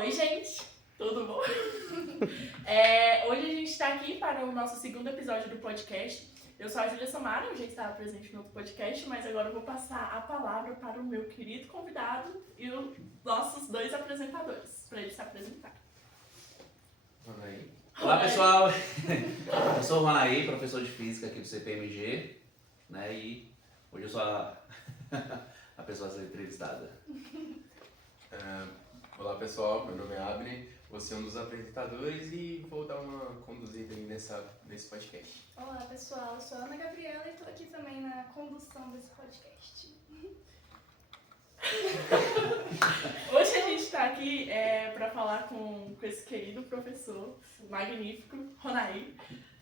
Oi, gente! Tudo bom? Hoje a gente está aqui para o nosso segundo episódio do podcast. Eu sou a Júlia Samara, eu já estava presente no outro podcast, mas agora eu vou passar a palavra para o meu querido convidado e os nossos dois apresentadores, para eles se apresentarem. Olá pessoal, eu sou o Ronaí, professor de Física aqui do CPMG, né? E hoje eu sou a pessoa a ser entrevistada. Olá pessoal, meu nome é Abner, vou ser um dos apresentadores e vou dar uma conduzida aí nesse podcast. Olá pessoal, eu sou a Ana Gabriela e estou aqui também na condução desse podcast. Hoje a gente está aqui para falar com esse querido professor magnífico, Ronaí.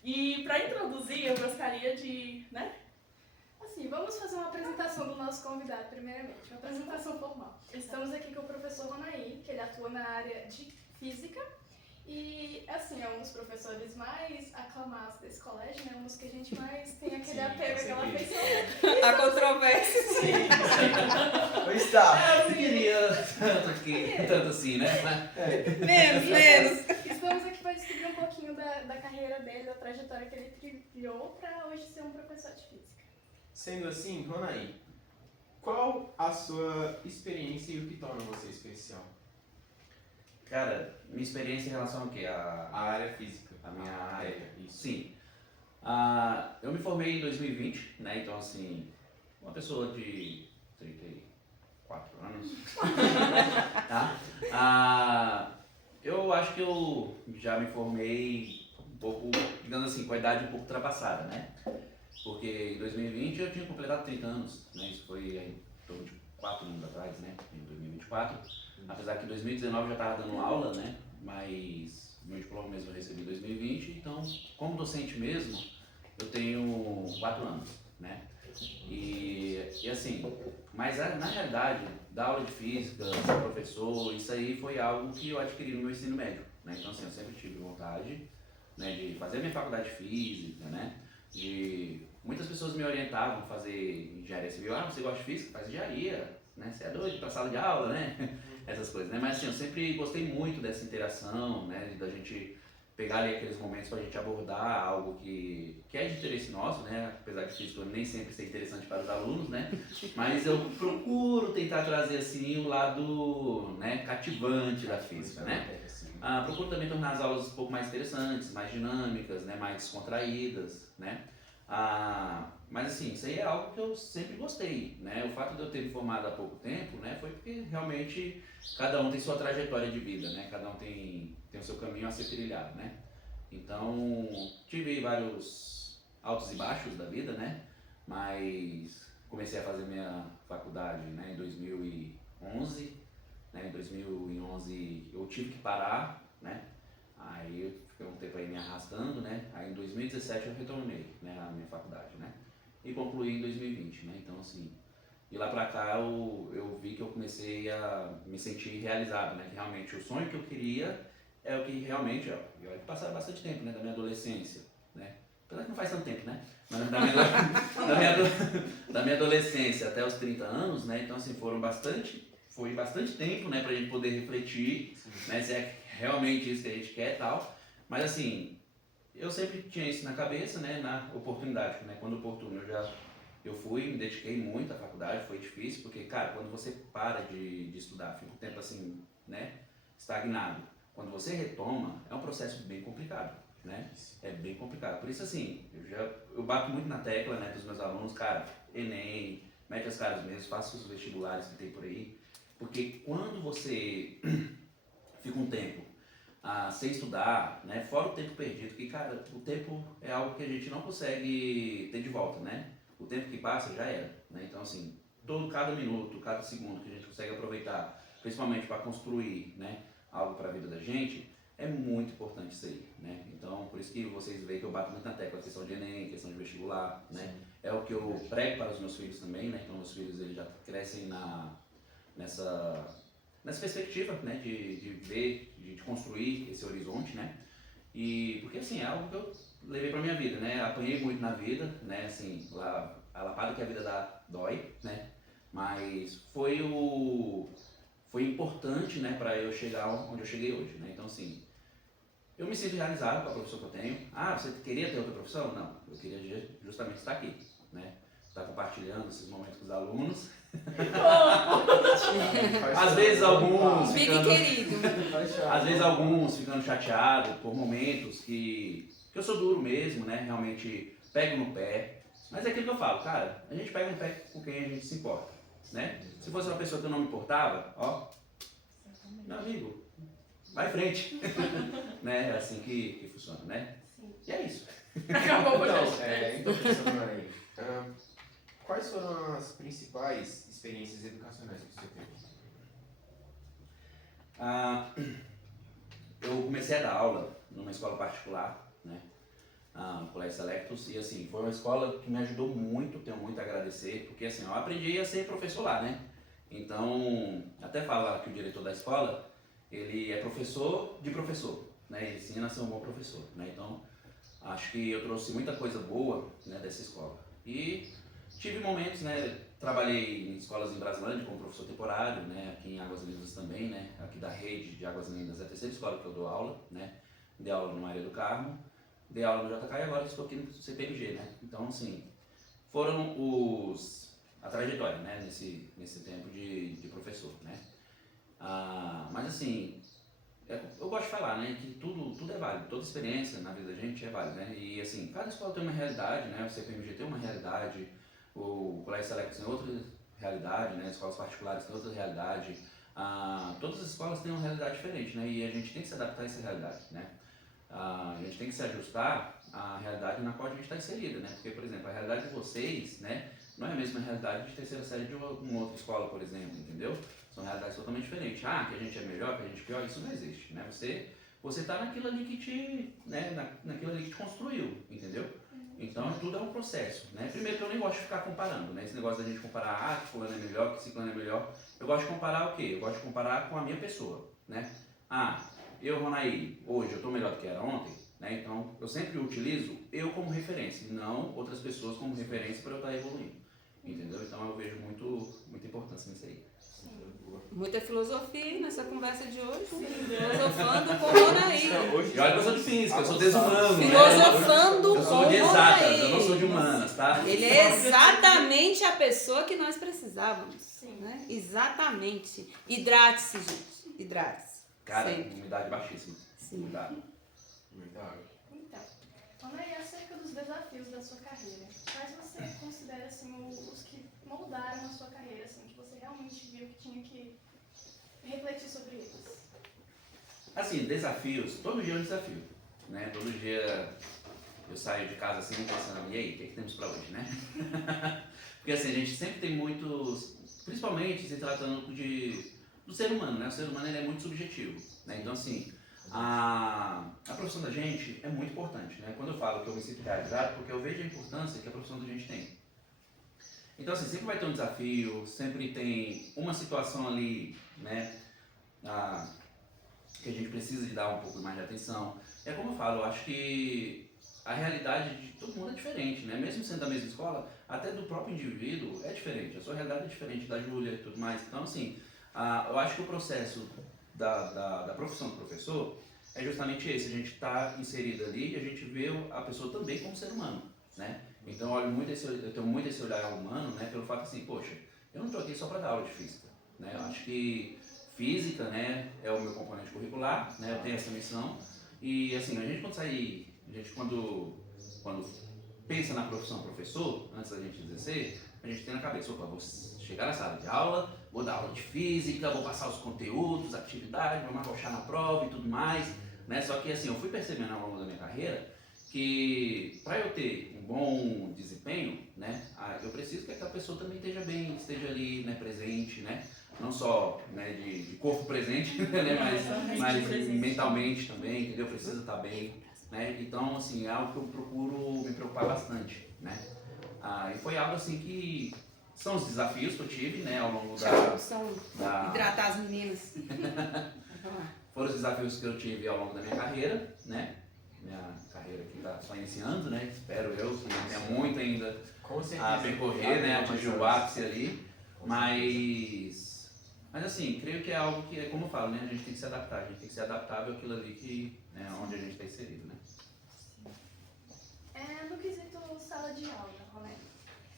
E para introduzir, eu gostaria de, Assim, vamos fazer uma apresentação do nosso convidado primeiramente, uma apresentação formal. Estamos aqui com o professor Ronaí, que ele atua na área de Física e, assim, é um dos professores mais aclamados desse colégio, né? Um dos que a gente mais tem aquele apego, aquela afeição. A controvérsia. Pois está, eu queria tanto assim, né? Menos. Estamos aqui para descobrir um pouquinho da carreira dele, da trajetória que ele trilhou para hoje ser um professor de Física. Sendo assim, Ronaí, qual a sua experiência e o que torna você especial? Cara, minha experiência em relação ao quê? A área física. A minha área? Isso. Sim. Eu me formei em 2020, né? Então, assim, uma pessoa de 34 anos, tá? Eu acho que eu já me formei um pouco, digamos assim, com a idade um pouco ultrapassada, né? Porque em 2020 eu tinha completado 30 anos, né? Isso foi em torno de 4 anos atrás, né? Em 2024. Apesar que em 2019 eu já estava dando aula, né? Mas meu diploma mesmo eu recebi em 2020. Então, como docente mesmo, eu tenho 4 anos, né? E assim, mas na realidade, dar aula de física, ser professor, isso aí foi algo que eu adquiri no meu ensino médio, né? Então, assim, eu sempre tive vontade, né, de fazer a minha faculdade de física, né? Muitas pessoas me orientavam a fazer engenharia civil. Você gosta de física? Faz engenharia, né? Você é doido para sala de aula, né? Essas coisas, né? Mas assim, eu sempre gostei muito dessa interação, né? Da gente pegar ali aqueles momentos para a gente abordar algo que é de interesse nosso, né? Apesar de física nem sempre ser interessante para os alunos, né? Mas eu procuro tentar trazer assim o lado, né, cativante da física, né? Procuro também tornar as aulas um pouco mais interessantes, mais dinâmicas, né, mais descontraídas, né? Mas assim, isso aí é algo que eu sempre gostei, né? O fato de eu ter me formado há pouco tempo, né, foi porque realmente cada um tem sua trajetória de vida, né? Cada um tem o seu caminho a ser trilhado, né? Então, tive vários altos e baixos da vida, né? Mas comecei a fazer minha faculdade, né, em 2011. Né, em 2011 eu tive que parar, né? Aí eu fiquei um tempo aí me arrastando, né? Aí em 2017 eu retornei, né, a minha faculdade, né? E concluí em 2020, né? Então assim, de lá pra cá eu vi que eu comecei a me sentir realizado, né? Que realmente o sonho que eu queria é o que realmente, eu passaram bastante tempo, né, da minha adolescência, né? Apesar que não faz tanto tempo, né? Mas da minha adolescência até os 30 anos, né? Então assim, foi bastante tempo, né, pra gente poder refletir, né, se é realmente isso que a gente quer e tal. Mas assim, eu sempre tinha isso na cabeça, né, na oportunidade, né, quando oportuno eu fui, me dediquei muito à faculdade, foi difícil, porque, cara, quando você para de estudar, fica um tempo assim, né, estagnado. Quando você retoma, é um processo bem complicado, né, é bem complicado. Por isso, assim, eu bato muito na tecla, né, dos meus alunos, cara, Enem, mete as caras mesmo, faça os vestibulares que tem por aí, porque quando você fica um tempo sem estudar, né, fora o tempo perdido, que, cara, o tempo é algo que a gente não consegue ter de volta, né? O tempo que passa já era, né? Então, assim, cada minuto, cada segundo que a gente consegue aproveitar, principalmente para construir, né, algo para a vida da gente, é muito importante isso aí, né? Então, por isso que vocês veem que eu bato muito na tecla, a questão de Enem, questão de vestibular, né? É o que eu prego para os meus filhos também, né? Então, meus filhos, eles já crescem nessa perspectiva, né, de ver, de construir esse horizonte, né, e porque assim, é algo que eu levei pra minha vida, né, apanhei muito na vida, né, assim, a lapada que a vida dá dói, né, mas foi foi importante, né, para eu chegar onde eu cheguei hoje, né? Então, assim, eu me sinto realizado com a profissão que eu tenho. Ah, você queria ter outra profissão? Não, eu queria justamente estar aqui, né? Estar compartilhando esses momentos com os alunos. Às vezes alguns Big ficando, querido. às vezes alguns ficando chateados por momentos que eu sou duro mesmo, né? Realmente pego no pé. Mas é aquilo que eu falo, cara, a gente pega no pé com quem a gente se importa, né? Se fosse uma pessoa que eu não me importava, ó, meu amigo, vai em frente. Né? É assim que funciona, né? Sim. E é isso. Acabou o Então, podcast. professor aí, quais foram as principais experiências educacionais que você teve? Eu comecei a dar aula numa escola particular, né? No Colégio Selectus, e assim, foi uma escola que me ajudou muito, tenho muito a agradecer, porque assim, eu aprendi a ser professor lá, né? Então, até falar que o diretor da escola, ele é professor de professor, né? Ele ensina a ser um bom professor, né? Então, acho que eu trouxe muita coisa boa, né, dessa escola. E tive momentos, né? Trabalhei em escolas em Brasilândia como professor temporário, né? Aqui em Águas Lindas também, né? Aqui da rede de Águas Lindas é a terceira escola que eu dou aula, né? Dei aula no Maria do Carmo, dei aula no JK e agora estou aqui no CPMG, né? Então, assim, foram a trajetória, né? Nesse tempo de professor, né? Mas assim, eu gosto de falar, né, que tudo é válido, toda experiência na vida da gente é válida, né, e assim, cada escola tem uma realidade, né, o CPMG tem uma realidade, o Colégio Select tem outra realidade, né, escolas particulares têm outra realidade, todas as escolas têm uma realidade diferente, né, e a gente tem que se adaptar a essa realidade, né, a gente tem que se ajustar à realidade na qual a gente está inserida, né, porque, por exemplo, a realidade de vocês, né, não é a mesma realidade de terceira série de uma outra escola, por exemplo, entendeu? São realidades totalmente diferentes. Que a gente é melhor, que a gente é pior, isso não existe, né? Você tá naquilo ali que te, né, naquilo ali que te construiu, entendeu? Então tudo é um processo, né? Primeiro que eu nem gosto de ficar comparando, né? Esse negócio da gente comparar, que fulano é melhor, que ciclano é melhor. Eu gosto de comparar o quê? Eu gosto de comparar com a minha pessoa, né? Eu, Ronaí, hoje eu tô melhor do que era ontem, né? Então eu sempre utilizo eu como referência, e não outras pessoas como referência para eu estar evoluindo, entendeu? Então eu vejo muita importância nisso aí. Muita filosofia nessa conversa de hoje. Filosofando com o Ronaí. E olha que eu sou de física, eu sou desumano. Filosofando Eu com sou de o exatas, Ronaí. eu não sou de humanas, tá? Ele é exatamente a pessoa que nós precisávamos. Sim. Né? Exatamente. Hidrate-se, gente. Hidrate-se. Cara, Sempre. umidade baixíssima. Sim. Cuidado. Muita água. Então, falando aí acerca dos desafios da sua carreira, quais você considera assim, os que moldaram a sua carreira, assim, que você realmente viu que tinha que refletir sobre eles? Assim, desafios, todo dia é um desafio, né? Todo dia eu saio de casa assim pensando, e aí, o que temos pra hoje, né? Porque assim, a gente sempre tem muitos, principalmente se tratando do ser humano, né? O ser humano ele é muito subjetivo, né? Então assim, a profissão da gente é muito importante, né? Quando eu falo que eu me sinto realizado, porque eu vejo a importância que a profissão da gente tem. Então assim, sempre vai ter um desafio, sempre tem uma situação ali, né? Que a gente precisa de dar um pouco mais de atenção. É como eu falo, eu acho que a realidade de todo mundo é diferente, né? Mesmo sendo da mesma escola, até do próprio indivíduo é diferente. A sua realidade é diferente da Júlia e tudo mais. Então assim, eu acho que o processo da profissão do professor é justamente esse, a gente está inserido ali e a gente vê a pessoa também como ser humano, né? Então eu tenho muito esse olhar humano, né? Pelo fato assim, poxa, eu não estou aqui só para dar aula de física, né? Eu acho que física, né, é o meu componente curricular, né? Eu tenho essa missão e assim, a gente quando pensa na profissão professor, antes da gente exercer, a gente tem na cabeça, opa, vou chegar na sala de aula, vou dar aula de física, vou passar os conteúdos, atividades, vou arrochar na prova e tudo mais, né? Só que assim, eu fui percebendo ao longo da minha carreira que para eu ter um bom desempenho, né, eu preciso que aquela pessoa também esteja bem, esteja ali, né, presente, né? Não só, né, de corpo presente, né, mas mentalmente também, entendeu? Precisa estar bem, né? Então, assim, é algo que eu procuro me preocupar bastante, né? E foi algo assim que são os desafios que eu tive, né, ao longo Hidratar as meninas. Foram os desafios que eu tive ao longo da minha carreira, né? Minha carreira aqui está só iniciando, né? Espero eu que tenha muito ainda a percorrer, né? Atingir o ápice ali. Mas Mas assim, creio que é algo que, como eu falo, né? A gente tem que se adaptar, a gente tem que ser adaptável àquilo ali que, né, onde a gente está inserido, né? No quesito sala de aula, Roné,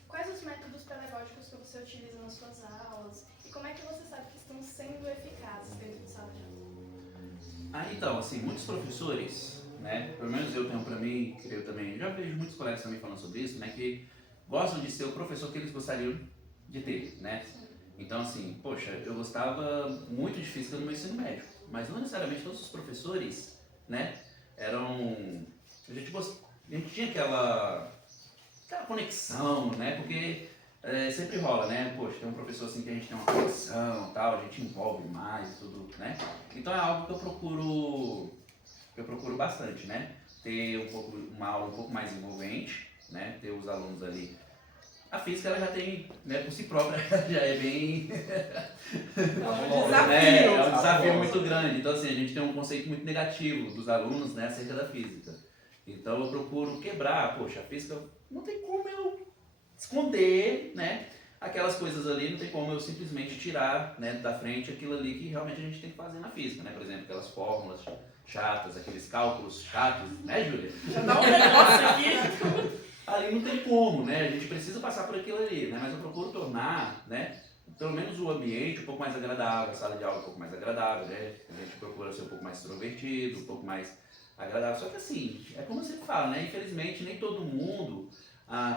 quais os métodos pedagógicos que você utiliza nas suas aulas e como é que você sabe que estão sendo eficazes dentro de sala de aula? Então, assim, muitos professores, né? Pelo menos eu tenho pra mim, creio também, já vejo muitos colegas também falando sobre isso, né? Que gostam de ser o professor que eles gostariam de ter, né? Então, assim, poxa, eu gostava muito de física no meu ensino médio, mas não necessariamente todos os professores, né, eram... A gente tinha aquela conexão, né, porque sempre rola, né, poxa, tem um professor assim que a gente tem uma conexão, tal, a gente envolve mais e tudo, né. Então é algo que eu procuro bastante, né, ter uma aula um pouco mais envolvente, né, ter os alunos ali. A física ela já tem, né, por si própria, já é bem... É um desafio muito grande. Então, assim, a gente tem um conceito muito negativo dos alunos, né, acerca da física. Então, eu procuro quebrar. Poxa, a física não tem como eu esconder, né, aquelas coisas ali, não tem como eu simplesmente tirar, né, da frente aquilo ali que realmente a gente tem que fazer na física, né? Por exemplo, aquelas fórmulas chatas, aqueles cálculos chatos, né, Júlia? Já dá um negócio aqui. Ali não tem como, né? A gente precisa passar por aquilo ali, né? Mas eu procuro tornar, né, pelo menos o ambiente um pouco mais agradável, a sala de aula um pouco mais agradável, né? A gente procura ser um pouco mais extrovertido, um pouco mais agradável. Só que assim, é como você fala, né? Infelizmente nem todo mundo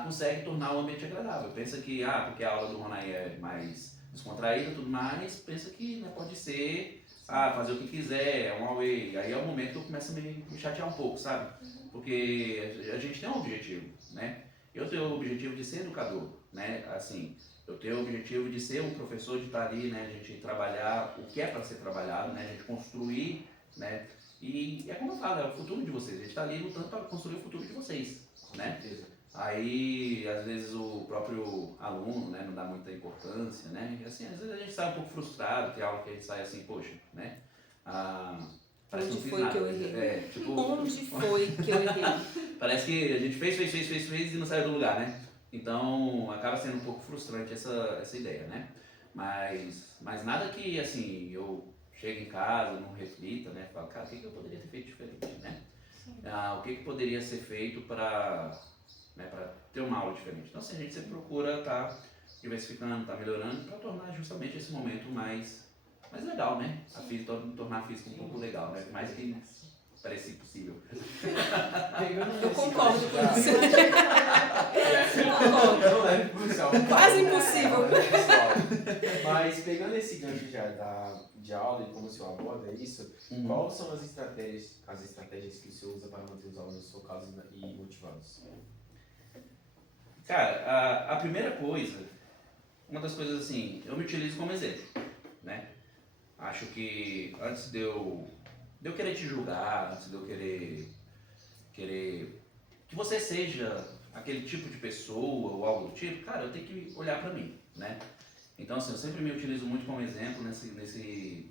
consegue tornar o ambiente agradável. Pensa que, porque a aula do Ronai é mais descontraída e tudo mais, pensa que, né, pode ser, fazer o que quiser, é um away. Aí é o momento que eu começo a me chatear um pouco, sabe? Porque a gente tem um objetivo, né? Eu tenho o objetivo de ser educador, né? Assim, eu tenho o objetivo de ser um professor, de estar ali, né? A gente trabalhar o que é para ser trabalhado, né? A gente construir, né? E é como eu falo, é o futuro de vocês. A gente está ali lutando para construir o futuro de vocês, né? Aí, às vezes, o próprio aluno, né, não dá muita importância, né? E assim, às vezes a gente sai um pouco frustrado, tem algo que a gente sai assim, poxa, né? Parece Onde que não foi fiz que eu nada. errei? Tipo, Onde foi que eu errei? parece que a gente fez e não saiu do lugar, né? Então acaba sendo um pouco frustrante essa ideia, né? Mas nada que, assim, eu chegue em casa, não reflita, né? Falo, cara, o que eu poderia ter feito diferente, né? O que poderia ser feito para, né, ter uma aula diferente? Então, assim, a gente sempre procura estar diversificando, estar melhorando, para tornar justamente esse momento mais legal, né? Tornar a física um pouco legal, né? Mais que parece possível. Eu concordo com isso. Não leve pro pessoal. Quase impossível. Mas pegando esse gancho já de aula e como o senhor aborda isso, quais são as estratégias que o senhor usa para manter os alunos focados e motivados? Cara, a primeira coisa, uma das coisas assim, eu me utilizo como exemplo, né? Acho que antes de eu querer te julgar, antes de eu querer que você seja aquele tipo de pessoa ou algo do tipo, cara, eu tenho que olhar pra mim, né? Então, assim, eu sempre me utilizo muito como exemplo nesse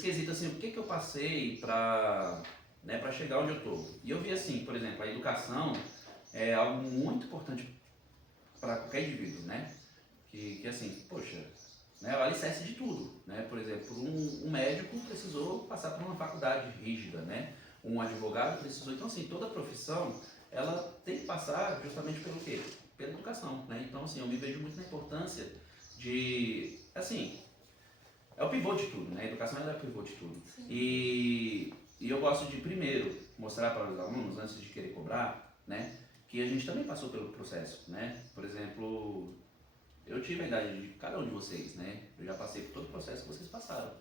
quesito, assim, o que eu passei pra chegar onde eu tô. E eu vi assim, por exemplo, a educação é algo muito importante para qualquer indivíduo, né? Que assim, poxa, né, é o alicerce de tudo, né? Por exemplo, um médico precisou passar por uma faculdade rígida, né? Um advogado precisou, então assim, toda profissão, ela tem que passar justamente pelo quê? Pela educação, né? Então assim, eu me vejo muito na importância de, assim, é o pivô de tudo, né? A educação ela é o pivô de tudo. E eu gosto de primeiro mostrar para os alunos, antes de querer cobrar, né? Que a gente também passou pelo processo, né? Por exemplo, eu tive a idade de cada um de vocês, né? Eu já passei por todo o processo que vocês passaram.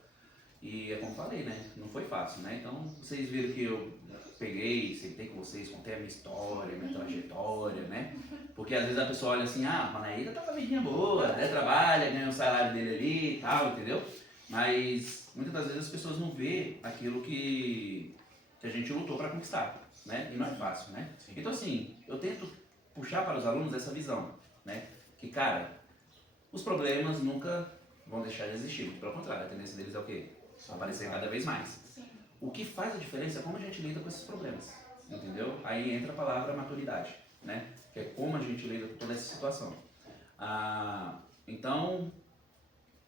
E é como falei, né? Não foi fácil, né? Então, vocês viram que eu peguei, sentei com vocês, contei a minha história, minha trajetória, né? Porque às vezes a pessoa olha assim, a Manaíra tá com a vidinha boa, né? Trabalha, ganha o salário dele ali e tal, entendeu? Mas muitas das vezes as pessoas não vê aquilo que a gente lutou para conquistar, né? E não é fácil, né? Então, assim, eu tento puxar para os alunos essa visão, né? Que, cara, os problemas nunca vão deixar de existir, muito pelo contrário, a tendência deles é o quê? Aparecer cada vez mais. Sim. O que faz a diferença é como a gente lida com esses problemas, entendeu? Aí entra a palavra maturidade, né? Que é como a gente lida com toda essa situação. Então,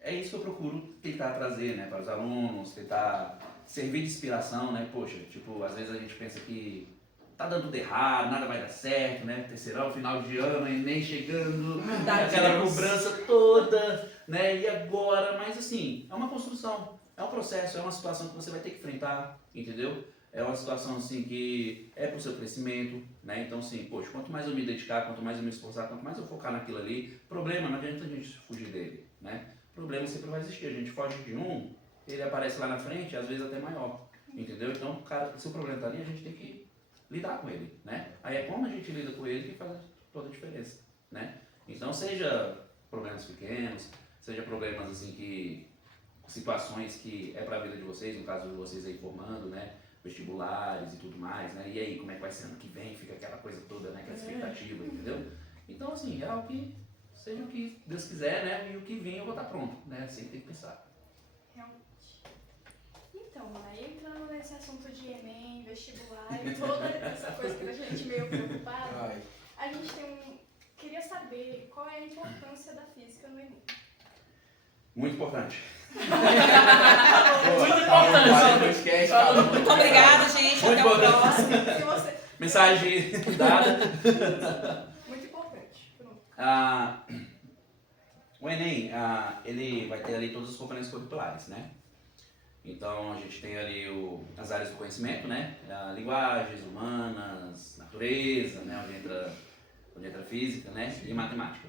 é isso que eu procuro tentar trazer, né, para os alunos, tentar servir de inspiração, né, poxa, tipo, às vezes a gente pensa que tá dando tudo errado, nada vai dar certo, né, terceirão, final de ano, Enem chegando, aquela cobrança toda, né, e agora, mas assim, é uma construção, é um processo, é uma situação que você vai ter que enfrentar, entendeu? É uma situação assim que é para o seu crescimento, né? Então assim, poxa, quanto mais eu me dedicar, quanto mais eu me esforçar, quanto mais eu focar naquilo ali, problema, não adianta a gente fugir dele, né? Problema sempre vai existir, a gente foge de um, ele aparece lá na frente, às vezes até maior, entendeu? Então, cara, se o problema está ali, a gente tem que lidar com ele, né? Aí é como a gente lida com ele que faz toda a diferença, né? Então, seja problemas pequenos, seja problemas assim que situações que é para a vida de vocês, no caso de vocês aí formando, né? Vestibulares e tudo mais, né? E aí, como é que vai ser ano que vem? Fica aquela coisa toda, né? Aquela expectativa, entendeu? Então, assim, é algo que seja o que Deus quiser, né? E o que vem eu vou estar pronto, né? Assim tem que pensar. Realmente. Então, aí entrando nesse assunto de Enem, vestibular e toda essa coisa que a gente meio preocupado, a gente queria saber qual é a importância da física no Enem. Muito importante. Muito importante. Muito obrigada, gente. Muito Até o importante. próximo. E você? Mensagem dada. Muito importante. Pronto. O Enem, ele vai ter ali todas as componentes curriculares, né? Então a gente tem ali as áreas do conhecimento, né? Linguagens, humanas, natureza, né? Onde entra física, né? E matemática.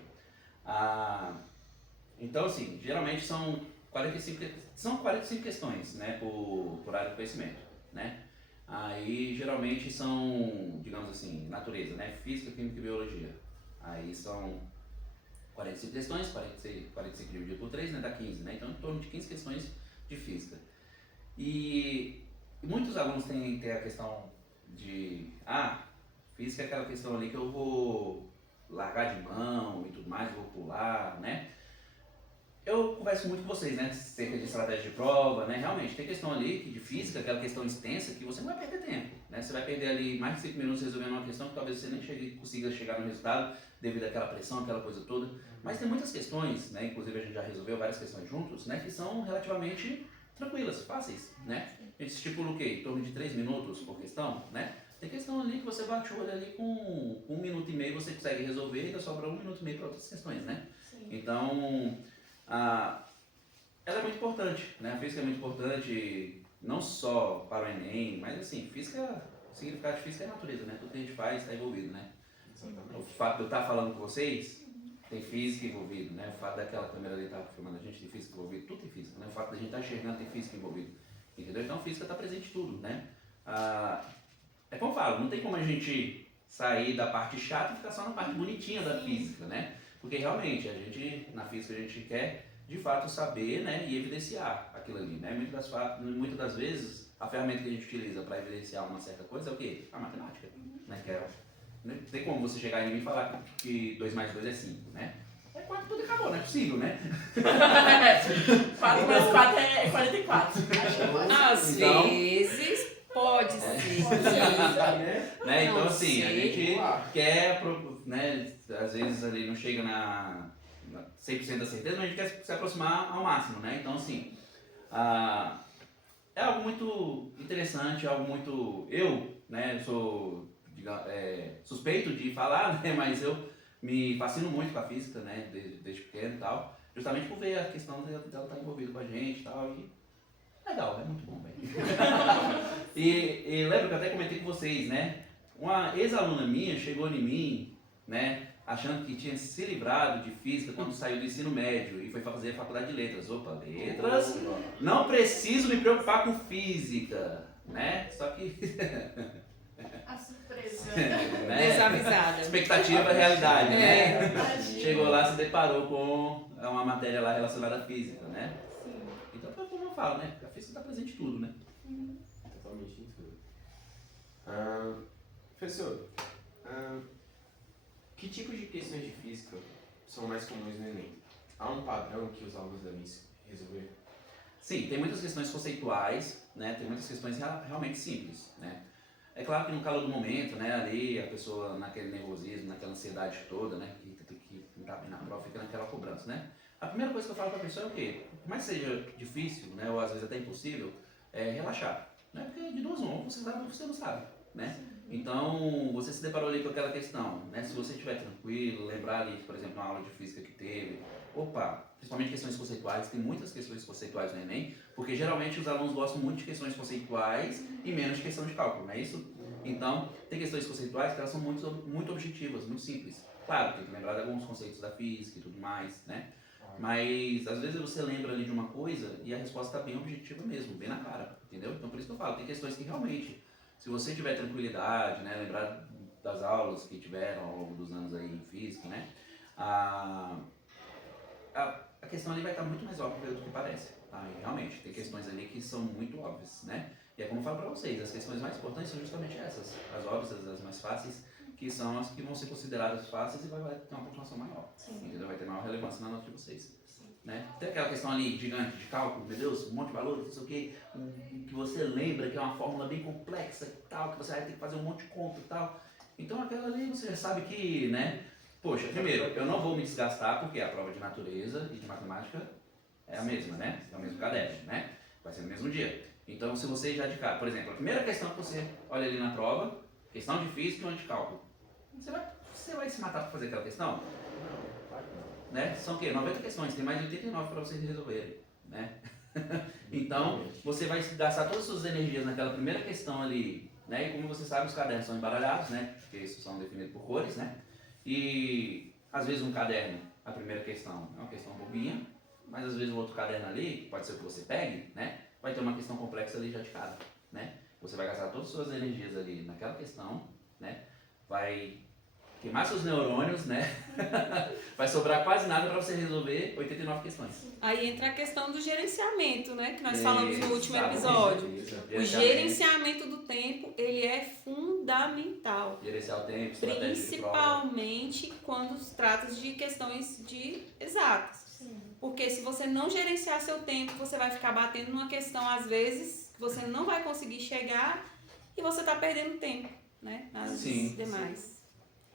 Então assim, geralmente são 45 questões, né? Por área do conhecimento, né? Aí geralmente são, digamos assim, natureza, né? Física, química e biologia. Aí são 45 questões, 45 dividido por 3, né? Dá 15, né? Então em torno de 15 questões de física. E muitos alunos têm a questão de, física é aquela questão ali que eu vou largar de mão e tudo mais, vou pular, né? Eu converso muito com vocês, né, acerca de estratégia de prova, né, realmente, tem questão ali de física, aquela questão extensa, que você não vai perder tempo, né, você vai perder ali mais de 5 minutos resolvendo uma questão que talvez você nem consiga chegar no resultado devido àquela pressão, aquela coisa toda, mas tem muitas questões, né, inclusive a gente já resolveu várias questões juntos, né, que são relativamente tranquilas, fáceis, né, a gente estipula o quê? Em torno de 3 minutos por questão, né, tem questão ali que você bate o olho ali com 1 minuto e meio você consegue resolver e ainda sobra 1 minuto e meio para outras questões, né, Sim. então ela é muito importante, né? A física é muito importante não só para o Enem, mas assim, o significado de física é a natureza, né? Tudo que a gente faz está envolvido, né? Exatamente. O fato de eu estar falando com vocês, tem física envolvido, né? O fato daquela câmera ali estar filmando a gente, tem física envolvida, tudo tem física, né? O fato da gente estar enxergando, tem física envolvida, entendeu? Então a física está presente em tudo, né? É como eu falo, não tem como a gente sair da parte chata e ficar só na parte bonitinha da física, né? Porque realmente, na física a gente quer, de fato, saber, né, e evidenciar aquilo ali, né? Muitas das vezes, a ferramenta que a gente utiliza para evidenciar uma certa coisa é o quê? A matemática, né? Não tem como você chegar em mim e falar que 2 mais 2 é 5, né? É 4, tudo acabou, não é possível, né? 4 mais 4 é 44. Às Então- vezes pode ser. Né? Então Não assim, a sei. gente quer, né, às vezes ali não chega na 100% da certeza, mas a gente quer se aproximar ao máximo, né? Então assim, é algo muito interessante, algo muito... né, eu sou suspeito de falar, né, mas eu me fascino muito com a física, né, desde pequeno e tal, justamente por ver a questão dela estar envolvida com a gente e tal, e legal, é muito bom, velho. E lembro que eu até comentei com vocês, né? Uma ex-aluna minha chegou em mim, né? Achando que tinha se livrado de física quando saiu do ensino médio e foi fazer a faculdade de letras. Opa, letras? Não preciso me preocupar com física, né? Só que... A surpresa. né? Desavisada. Expectativa e realidade, né? Imagina. Chegou lá, se deparou com uma matéria lá relacionada à física, né? Sim. Então, como eu falo, né? A física está presente em tudo, né? Totalmente em tudo. Professor, que tipos de questões de física são mais comuns no Enem? Há um padrão que os alunos devem resolver? Sim, tem muitas questões conceituais, né? Tem muitas questões realmente simples, né? É claro que no calor do momento, né? Ali a pessoa naquele nervosismo, naquela ansiedade toda, né? Que tem que entrar bem na prova, fica naquela cobrança, né? A primeira coisa que eu falo pra pessoa é o quê? Por mais que seja difícil, né, ou às vezes até impossível, é relaxar. Né? Porque de duas mãos você sabe o que você não sabe, né? Então, você se deparou ali com aquela questão, né? Se você estiver tranquilo, lembrar ali, por exemplo, uma aula de física que teve, principalmente questões conceituais, tem muitas questões conceituais no Enem, porque geralmente os alunos gostam muito de questões conceituais e menos de questão de cálculo, não é isso? Então, tem questões conceituais que elas são muito objetivas, muito simples. Claro, tem que lembrar de alguns conceitos da física e tudo mais, né? Mas, às vezes você lembra ali de uma coisa e a resposta está bem objetiva mesmo, bem na cara, entendeu? Então, por isso que eu falo, tem questões que realmente, se você tiver tranquilidade, né, lembrar das aulas que tiveram ao longo dos anos aí em física, né, a questão ali vai estar muito mais óbvia do que parece, tá? E realmente, tem questões ali que são muito óbvias, né? E é como eu falo para vocês, as questões mais importantes são justamente essas, as óbvias, as mais fáceis, que são as que vão ser consideradas fáceis e vai ter uma pontuação maior, entendeu? Vai ter maior relevância na nota de vocês. Né? Tem aquela questão ali gigante de cálculo, meu Deus, um monte de valores, não sei o que você lembra que é uma fórmula bem complexa e tal, que você vai ter que fazer um monte de conta e tal. Então aquela ali você já sabe que, né? Poxa, primeiro, eu não vou me desgastar porque a prova de natureza e de matemática é a mesma, né? É o mesmo caderno, né? Vai ser no mesmo dia. Então se você já de cara, por exemplo, a primeira questão que você olha ali na prova, questão de física e uma de cálculo. Você vai se matar para fazer aquela questão? Né? São o quê? 90 questões, tem mais de 89 para vocês resolverem, né? Então, você vai gastar todas as suas energias naquela primeira questão ali, né? E como você sabe, os cadernos são embaralhados, né? Porque esses são definidos por cores, né? E, às vezes, um caderno, a primeira questão é uma questão bobinha, mas, às vezes, o outro caderno ali, que pode ser o que você pegue, né? Vai ter uma questão complexa ali já de cara, né? Você vai gastar todas as suas energias ali naquela questão, né? Vai queimar seus neurônios, né? Vai sobrar quase nada para você resolver 89 questões. Aí entra a questão do gerenciamento, né? Que nós falamos no último episódio. O Gerenciamento. gerenciamento do tempo, ele é fundamental. Gerenciar o tempo, estratégia de prova. Principalmente quando se trata de questões de exatas. Porque se você não gerenciar seu tempo, você vai ficar batendo numa questão, às vezes, que você não vai conseguir chegar e você está perdendo tempo, né? Nas demais.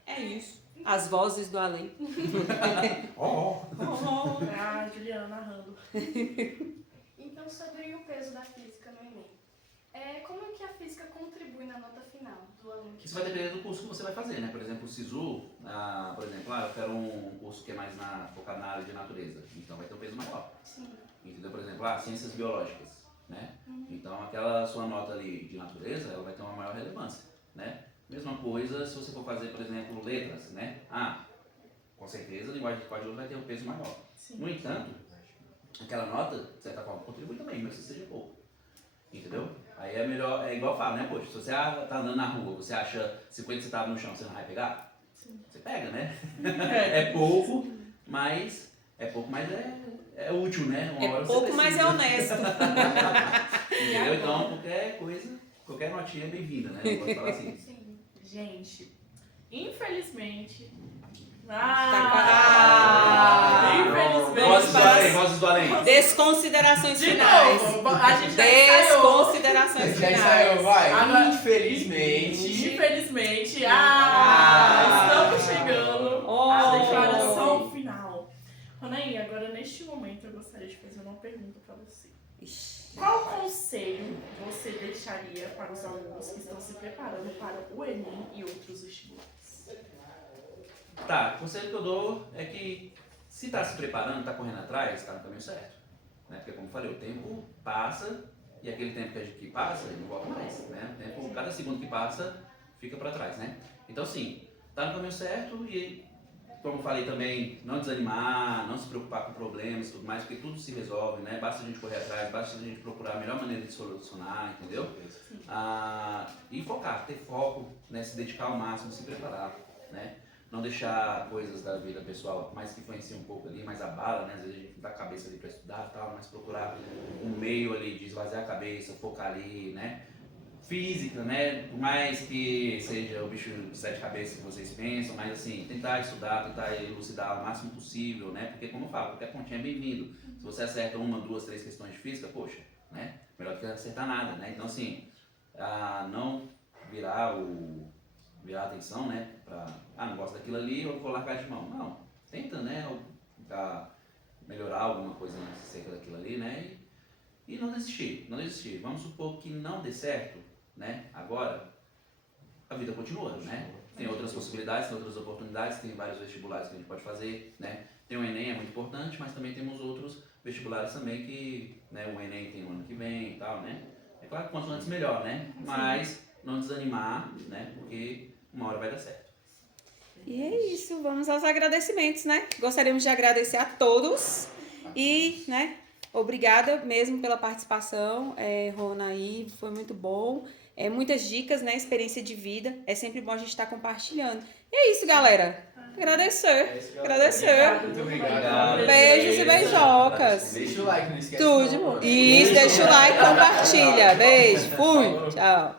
É isso. As vozes do além. Ah, Juliana narrando. Então, sobre o peso da física no Enem. Como é que a física contribui na nota final do aluno? Isso vai depender do curso que você vai fazer, né? Por exemplo, o SISU, por exemplo, eu quero um curso que é mais focado na área de natureza. Então vai ter um peso maior. Sim. Entendeu? Por exemplo, ciências biológicas, né? Então aquela sua nota ali de natureza, ela vai ter uma maior relevância, né? Mesma coisa se você for fazer, por exemplo, letras, né? Com certeza a linguagem de código vai ter um peso maior. Sim. No entanto, aquela nota, de certa forma, contribui também, mesmo que seja pouco. Entendeu? Aí é melhor, é igual eu falo, né? Poxa, se você tá andando na rua, você acha 50 centavos no chão, você não vai pegar? Sim. Você pega, né? É pouco, mas é útil, né? Uma hora É você pouco, mas é precisa. honesto. Entendeu? Então, qualquer notinha é bem-vinda, né? Eu posso falar assim. Sim. Gente, infelizmente... Infelizmente... Vozes do além. Desconsiderações De finais. novo, a gente já ensaiou. Desconsiderações Já finais. saiu, vai. Agora- Infelizmente. Infelizmente, estamos chegando Oh. à declaração final. Anaí, agora neste momento eu gostaria de fazer uma pergunta para você. Ixi. Qual conselho você deixaria para os alunos que estão se preparando para o Enem e outros vestibulares? Tá, o conselho que eu dou é que se está se preparando, está correndo atrás, está no caminho certo. Né? Porque como eu falei, o tempo passa e aquele tempo que passa, ele não volta mais. Né? O tempo, cada segundo que passa, fica para trás. Né? Então sim, está no caminho certo e, como eu falei também, não desanimar, não se preocupar com problemas e tudo mais, porque tudo se resolve, né? Basta a gente correr atrás, basta a gente procurar a melhor maneira de solucionar, entendeu? E focar, ter foco, né? Se dedicar ao máximo, se preparar, né? Não deixar coisas da vida pessoal mais que influenciam um pouco ali, mais abala, né? Às vezes a gente dá a cabeça ali para estudar e tal, mas procurar um meio ali de esvaziar a cabeça, focar ali, né? Física, né? Por mais que seja o bicho de sete cabeças que vocês pensam, mas assim, tentar estudar, tentar elucidar o máximo possível, né? Porque como eu falo, qualquer pontinho é bem-vindo. Se você acerta uma, duas, três questões de física, poxa, né? Melhor do que acertar nada, né? Então assim, não virar a atenção, né? Pra, não gosto daquilo ali, eu vou largar de mão. Não, tenta, né? melhorar alguma coisa acerca daquilo ali, né? E não desistir, não desistir. Vamos supor que não dê certo, né? Agora, a vida continua, né? Tem outras possibilidades, tem outras oportunidades, tem vários vestibulares que a gente pode fazer, né? Tem o Enem, é muito importante, mas também temos outros vestibulares também que, né? O Enem tem o ano que vem e tal, né? É claro que quanto antes melhor, né? Mas não desanimar, né? Porque uma hora vai dar certo. E é isso, vamos aos agradecimentos, né? Gostaríamos de agradecer a todos e, né, obrigada mesmo pela participação, Rona, aí, foi muito bom. Muitas dicas, né, experiência de vida, é sempre bom a gente estar compartilhando. E é isso, galera. Agradecer. Agradecer. Muito obrigado. Beijos e beijocas. Deixa o like, não esquece. Tudo de bom. Isso, deixa o like, compartilha. Beijo, fui, tchau.